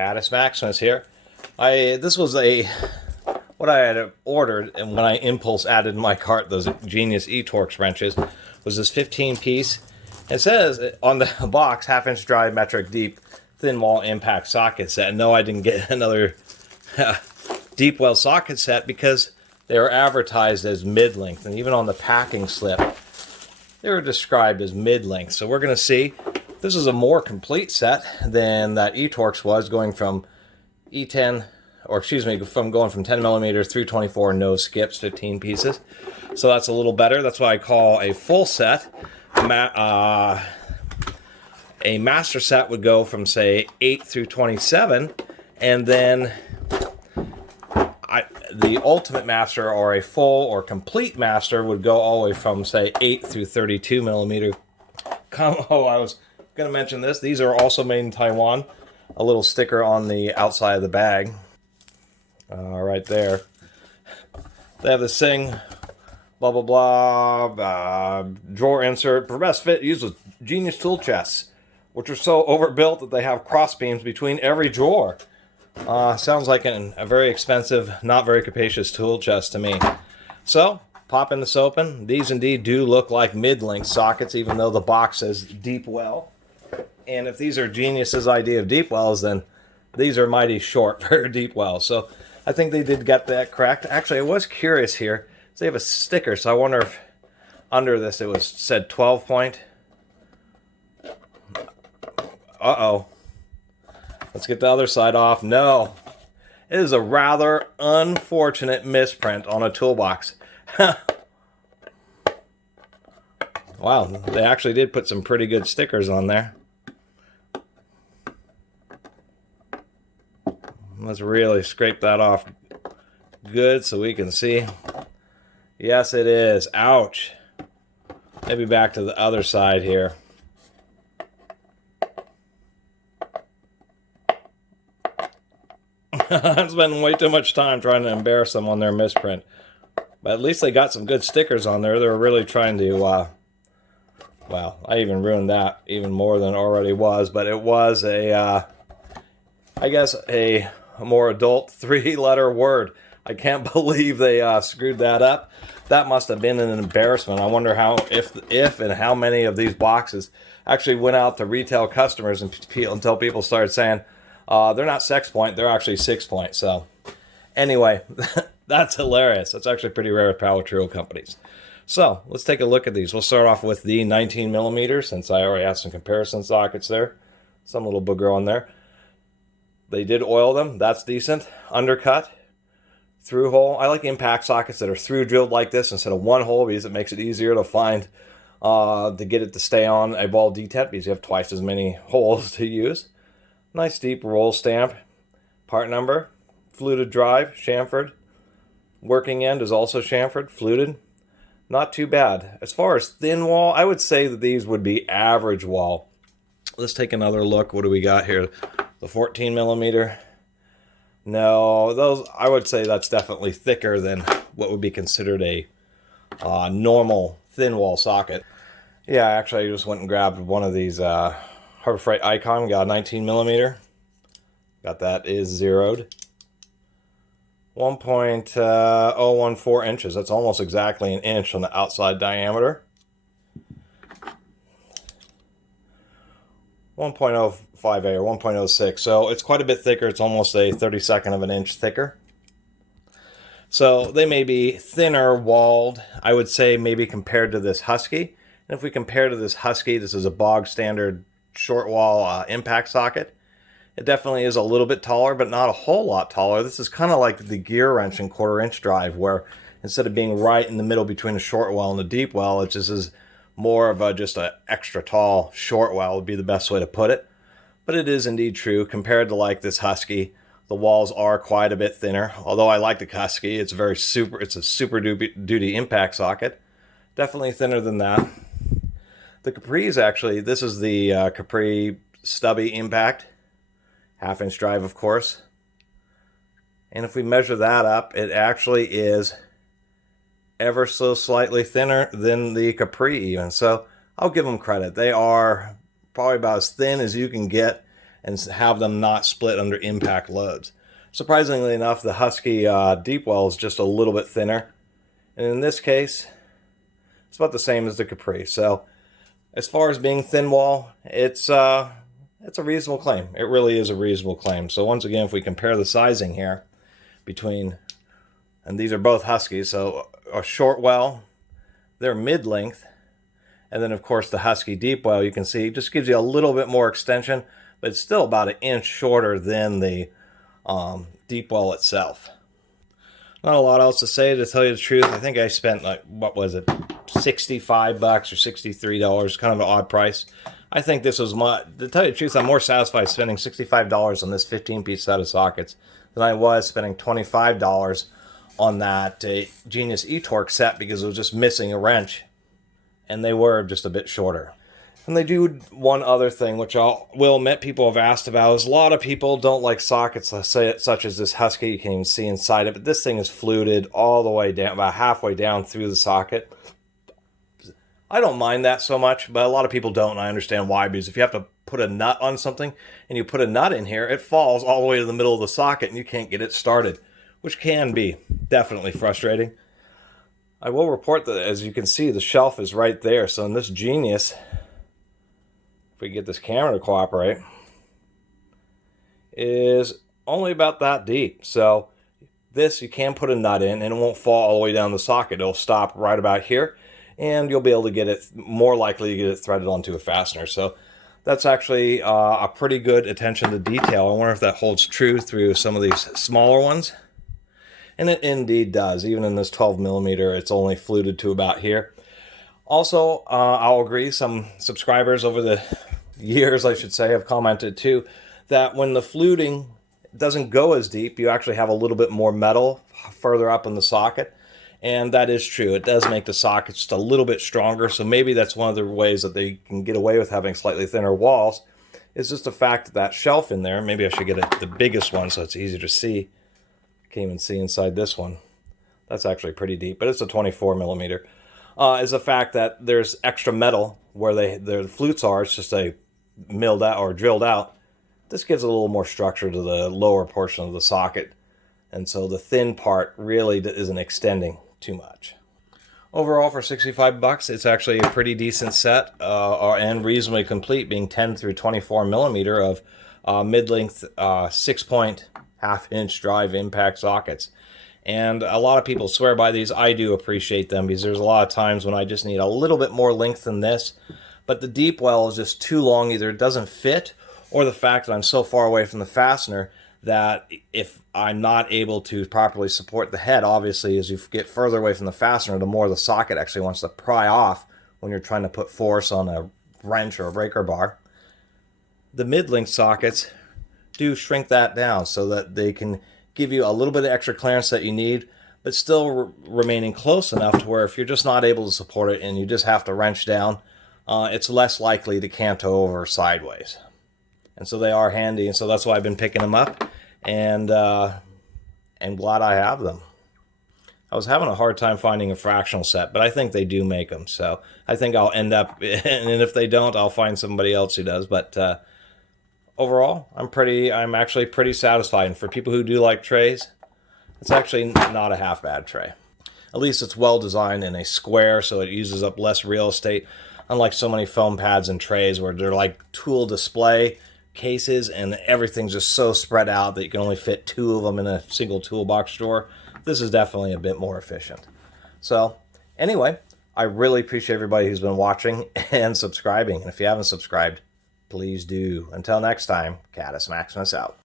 Catus, Maximus here. This was what I had ordered, and when I impulse added in my cart those genius E-Torx wrenches, was this 15-piece. It says on the box, half-inch drive, metric deep, thin wall impact socket set. No, I didn't get another deep well socket set because they were advertised as mid-length, and even on the packing slip, they were described as mid-length. So we're going to see. This is a more complete set than that E-Torx was, going from E10, or excuse me, going from 10 millimeters through 24, no skips, 15 pieces. So that's a little better. That's what I call a full set. A master set would go from, say, 8 through 27, and then the ultimate master, or a full or complete master, would go all the way from, say, 8 through 32 millimeter. Oh, I was going to mention this. These are also made in Taiwan. A little sticker on the outside of the bag. Right there. They have this thing, blah, blah, blah, drawer insert. For best fit, uses genius tool chests, which are so overbuilt that they have cross beams between every drawer. Sounds like a very expensive, not very capacious tool chest to me. So, popping this open. These indeed do look like mid-length sockets, even though the box says deep well. And if these are Genius's idea of deep wells, then these are mighty short for deep wells. So I think they did get that correct. Actually, I was curious here. So they have a sticker, so I wonder if under this it was said 12 point. Uh-oh. Let's get the other side off. No. It is a rather unfortunate misprint on a toolbox. Wow, they actually did put some pretty good stickers on there. Let's really scrape that off good so we can see. Yes, it is. Ouch. Maybe back to the other side here. I've spent way too much time trying to embarrass them on their misprint. But at least they got some good stickers on there. They were really trying to, well, I even ruined that even more than it already was. But it was I guess a more adult 3-letter word. I can't believe they screwed that up. That must have been an embarrassment. I wonder how, if and how many of these boxes actually went out to retail customers until people started saying, they're not 6 point, they're actually 6 point. So anyway, that's hilarious. That's actually pretty rare with power tool companies. So let's take a look at these. We'll start off with the 19 millimeter, since I already have some comparison sockets there. Some little booger on there. They did oil them. That's decent. Undercut. Through hole. I like impact sockets that are through drilled like this instead of one hole, because it makes it easier to find, to get it to stay on a ball detent, because you have twice as many holes to use. Nice deep roll stamp. Part number. Fluted drive. Chamfered. Working end is also chamfered. Fluted. Not too bad. As far as thin wall, I would say that these would be average wall. Let's take another look. What do we got here? The 14 millimeter. No, those, I would say that's definitely thicker than what would be considered a normal thin wall socket. Yeah, actually, I just went and grabbed one of these Harbor Freight Icon. Got a 19 millimeter. Got that is zeroed. 1.014 inches. That's almost exactly an inch on the outside diameter. 1.05A or 1.06. So it's quite a bit thicker. It's almost a 32nd of an inch thicker. So they may be thinner walled, I would say, maybe compared to this Husky. And if we compare to this Husky, this is a bog standard short wall impact socket. It definitely is a little bit taller, but not a whole lot taller. This is kind of like the gear wrench and 1/4 inch drive, where instead of being right in the middle between a short well and a deep well, it just is more of just an extra tall short well would be the best way to put it. But it is indeed true. Compared to like this Husky, the walls are quite a bit thinner. Although I like the Husky, it's a super duty impact socket. Definitely thinner than that. The Capri's actually, this is the Capri stubby impact. 1/2 inch drive, of course. And if we measure that up, it actually is ever so slightly thinner than the Capri even. So I'll give them credit. They are probably about as thin as you can get and have them not split under impact loads. Surprisingly enough, the Husky deep well is just a little bit thinner. And in this case, it's about the same as the Capri. So as far as being thin wall, it's a reasonable claim. It really is a reasonable claim. So once again, if we compare the sizing here between, and these are both Huskies, so a short well, they're mid-length, and then of course the Husky deep well, you can see, just gives you a little bit more extension, but it's still about an inch shorter than the deep well itself. Not a lot else to say, to tell you the truth. I think I spent, like, what was it, $65 or $63, kind of an odd price. I think this was to tell you the truth, I'm more satisfied spending $65 on this 15-piece set of sockets than I was spending $25 on that Genius eTorque set, because it was just missing a wrench, and they were just a bit shorter. And they do one other thing, which I will admit people have asked about, is a lot of people don't like sockets, let's say it, such as this Husky. You can even see inside it, but this thing is fluted all the way down, about halfway down through the socket. I don't mind that so much, but a lot of people don't, and I understand why, because if you have to put a nut on something, and you put a nut in here, it falls all the way to the middle of the socket, and you can't get it started, which can be definitely frustrating. I will report that, as you can see, the shelf is right there, so in this Genius, if we get this camera to cooperate, is only about that deep. So this, you can put a nut in and it won't fall all the way down the socket. It'll stop right about here, and you'll be able to get it, more likely to get it threaded onto a fastener. So that's actually a pretty good attention to detail. I wonder if that holds true through some of these smaller ones. And it indeed does. Even in this 12mm, it's only fluted to about here. Also, I'll agree, some subscribers over the years, I should say, have commented too, that when the fluting doesn't go as deep, you actually have a little bit more metal further up in the socket. And that is true. It does make the socket just a little bit stronger. So maybe that's one of the ways that they can get away with having slightly thinner walls, is just the fact that that shelf in there, maybe I should get the biggest one so it's easier to see. Can't even see inside this one. That's actually pretty deep, but it's a 24mm. Is the fact that there's extra metal where the flutes are. It's just a milled out or drilled out. This gives a little more structure to the lower portion of the socket, and so the thin part really isn't extending too much. Overall, for $65, it's actually a pretty decent set and reasonably complete, being 10 through 24mm of mid-length 6-point half-inch drive impact sockets. And a lot of people swear by these. I do appreciate them, because there's a lot of times when I just need a little bit more length than this. But the deep well is just too long. Either it doesn't fit, or the fact that I'm so far away from the fastener that if I'm not able to properly support the head, obviously as you get further away from the fastener, the more the socket actually wants to pry off when you're trying to put force on a wrench or a breaker bar. The mid-length sockets do shrink that down so that they can give you a little bit of extra clearance that you need, but still remaining close enough to where if you're just not able to support it and you just have to wrench down, it's less likely to canto over sideways. And so they are handy, and so that's why I've been picking them up, and glad I have them. I was having a hard time finding a fractional set, but I think they do make them, so I think I'll end up, and if they don't, I'll find somebody else who does. But overall, I'm actually pretty satisfied. And for people who do like trays, it's actually not a half bad tray. At least it's well designed in a square, so it uses up less real estate. Unlike so many foam pads and trays where they're like tool display cases and everything's just so spread out that you can only fit 2 of them in a single toolbox drawer. This is definitely a bit more efficient. So anyway, I really appreciate everybody who's been watching and subscribing. And if you haven't subscribed, please do. Until next time, Catus Maximus out.